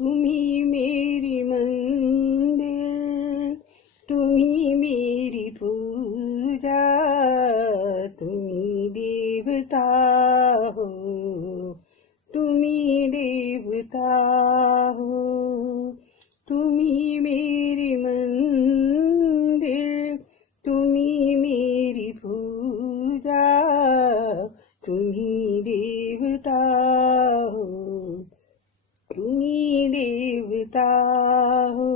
तुम्ही मेरी मंदिर, तुम्ही मेरी पूजा, तुम्ही देवता हो, तुम्ही देवता हो। तुम्ही मेरी मंदिर, तुम्ही मेरी पूजा, तुम्ही देवता हो, तुम्ही देवता हो।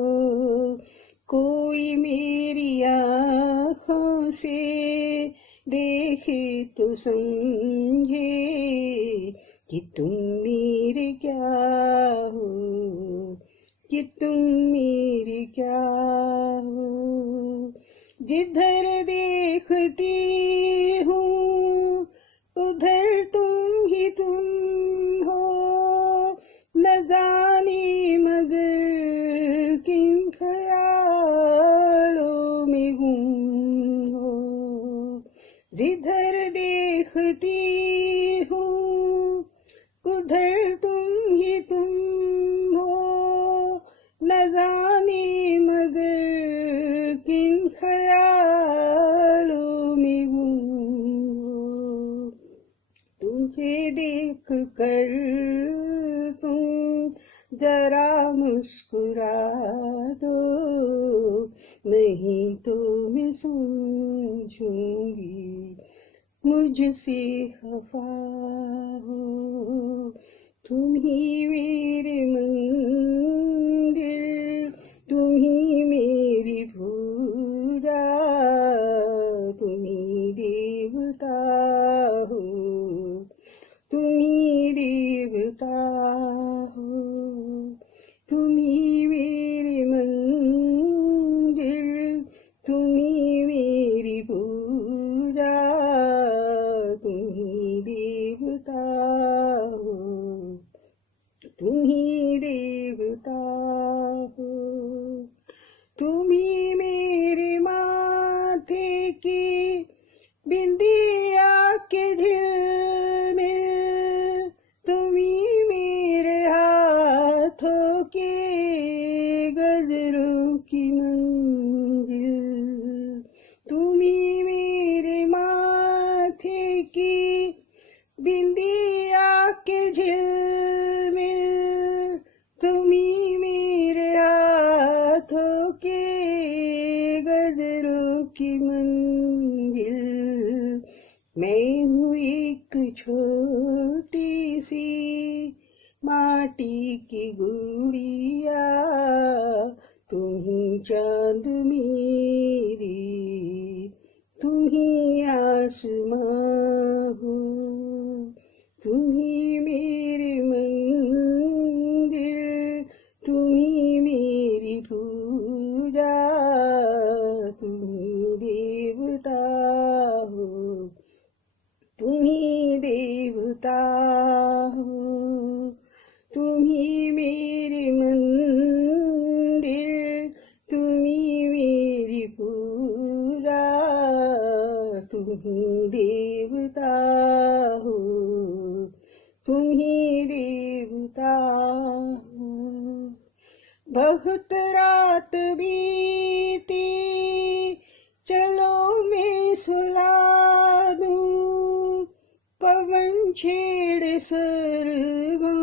कोई मेरी आँखों से देखे तो समझे कि तुम मेरे क्या हो, कि तुम मेरे क्या हो। जिधर देखती हूँ उधर तुम ही तुम हो, न जाने मगर किन ख्यालों में गुम हो। जिधर देखती हूँ उधर तुम ही तुम हो, न जाने मगर किन ख्यालों में गुम हो। तुझे देख कर तुम जरा मुस्कुरा दो, नहीं तो मैं समझूंगी मुझसे खफा हो। तुम ही मेरे मंदिर, तुम ही मेरी पूजा, तुम ही देवता हो, तुम ही देवता हो। तुम ही मेरे मंदिर, तुम ही मेरी पूजा, तुम ही देवता हो, तुम ही देवता हो। तुम ही मेरे माथे की बिंदिया के झिलमिल, तुम ही मेरे हाथों के गजरों की मंजिल। तुम ही मेरे माथे की बिंदिया के झिलमिल, तुम ही मेरे हाथों के गजरों की मंजिल। मैं हूँ एक छोटी सी माटी की गुड़िया, तुम ही चांद मेरी, तुम ही आसमां हो। तुम ही मेरे मंदिर, तुम ही मेरी पूजा, तुम ही देवता हो, तुम ही देवता हो। तुम ही मेरे मंदिर, तुम ही मेरी पूजा, तुम ही देवता हो, तुम ही देवता हो। बहुत रात बीती, चलो मैं सुला दूं, पवन छेड़ सरगम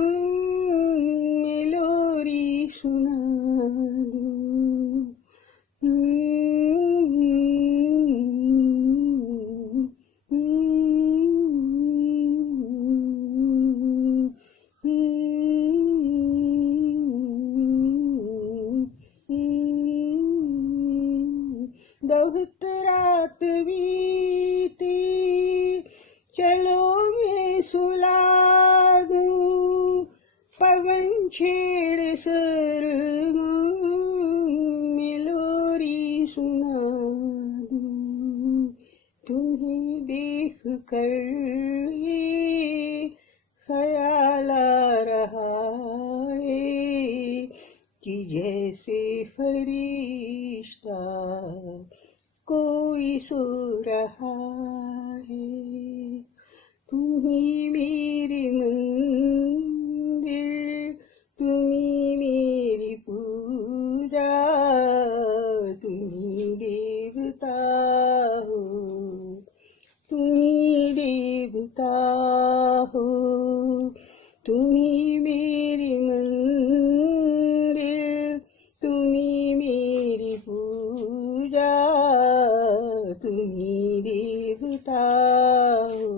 में लोरी सुना दूं। बहुत रात बीती, चलो मैं सुला दूं, पवन छेड़ सरगम में लोरी सुना दूं। तुम्हें देख कर ये ख्याल आ रहा है कि जैसे फरिश्ता कोई सो रहा है। तुम ही मेरे मंदिर, तुम ही हो, तुम ही मेरी मंदिर, तुम ही मेरी पूजा, तुम ही देवता हो,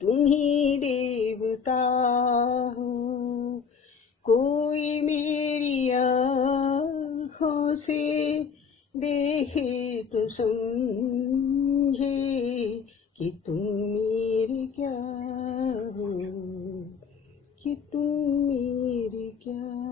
तुम ही देवता हो। कोई मेरी आँखों से देखे तो समझे कि तुम मेरे क्या हो, कि तुम मेरे क्या